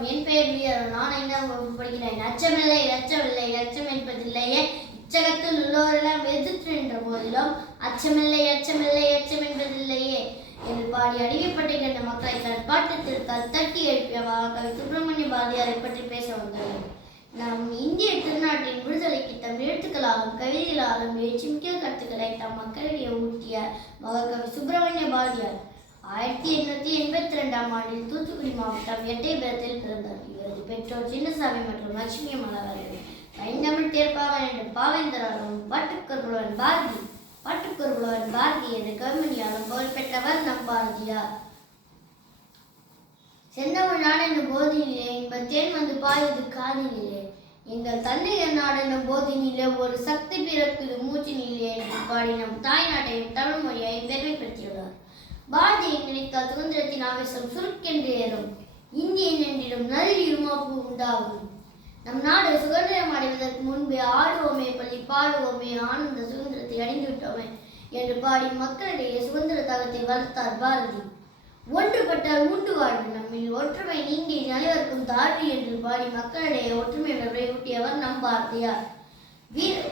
வணக்கம். என் பெயர் வீரன். நான் 5ஆம் வகுப்பு படிக்கிறேன். அச்சமில்லை, அச்சமில்லை, அச்சம் என்பதில்லையே. இச்சகத்தில் உள்ளோரெல்லாம் எதிர்த்து நின்ற போதிலும் அச்சமில்லை, அச்சமில்லை, அச்சம் என்பதில்லையே என்று பாடி அடிமைப்பட்டு கிடந்த மக்களை தன் பாட்டத்திற்கால் தட்டி எழுப்பிய மகாகவி சுப்பிரமணிய பாரதியாரை பற்றி பேச வந்துள்ளேன். நம் இந்திய திருநாட்டின் விடுதலைக்கு தம் எழுத்துக்களாலும் கவிதைகளாலும் எழுச்சிமிக்க கருத்துக்களை தம் மக்களிடையே ஊட்டிய மகாகவி சுப்பிரமணிய பாரதியார் 1882ஆம் ஆண்டில் தூத்துக்குடி மாவட்டம் எட்டயபுரத்தில் பிறந்தார். இவரது பெற்றோர் சின்னசாமி மற்றும் லட்சுமி அம்மாள் அவர்கள் பைந்தமிழ் தேர்ப்பாளர் என்ற பாவேந்தராலும் பாட்டுக்கொருபுலவன் பாரதி என்ற கவிமணியாலும் புகழ்பெற்றவர் நம் பாரதியார். செந்தமிழ் நாடென்னும் போதினிலே இன்பத்தேன் வந்து பாயுது காதினிலே, எங்கள் தந்தையர் நாடென்னும் போதினிலே ஒரு சக்தி பிறக்குது மூச்சினிலே என்று பாடி நம் தாய் நாட்டையும் தமிழ் மொழியை பெருமைப்படுத்தியுள்ளார். பாரதியை நினைத்தால் சுதந்திரத்தின் ஆவேசம் சுருக்கென்று ஏறும், இந்தியன் என்றிடும் நல் இருமாப்பு உண்டாகும். நம் நாடு சுதந்திரம் அடைவதற்கு முன்பே ஆடுவோமே பள்ளி பாடுவோமே ஆனந்த சுதந்திரத்தை அடைந்துவிட்டோமே என்று பாடி மக்களிடையே சுதந்திர தாகத்தை வளர்த்தார் பாரதி. ஒன்றுபட்டால் உண்டு வாழ்வு, நம்மில் ஒற்றுமை நீங்கி அனைவருக்கும் தாழ்வு என்று பாடி மக்களிடையே ஒற்றுமை உணர்வை ஊட்டியவர் நம் பாரதியார்.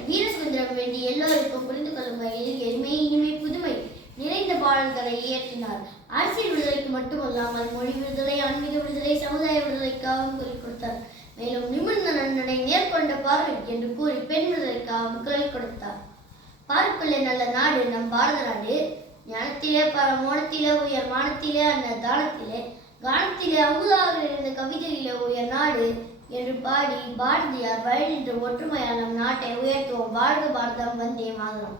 வீர சுதந்திரம் வேண்டி எல்லோருக்கும் புரிந்து கொள்ளும் வகையில் எளிமை இனிமை புதுமை நிறைந்த பாடல்களை இயற்றினார். அரசியல் விடுதலைக்கு மட்டுமல்லாமல் மொழி விடுதலை, ஆன்மீக விடுதலை, சமுதாய விடுதலைக்காகவும் குரல் கொடுத்தார். மேலும் நிமிர்ந்த நன்னடை நேர்கொண்ட பார்வை என்று கூறி பெண் விடுதலைக்காகவும் குரல் கொடுத்தார். பார்க்குள்ளே நல்ல நாடு நம் பாரத நாடு, ஞானத்திலே மோனத்திலே உயர் மானத்திலே அந்த தானத்திலே கானத்திலே அமுதாக இருந்த கவிதையிலே உயர் நாடு என்று பாடி பாரதியார் வழி நின்று ஒற்றுமையான நம் நாட்டை உயர்த்துவோம். வாழ்க பாரதம், வந்தே மாதரம்.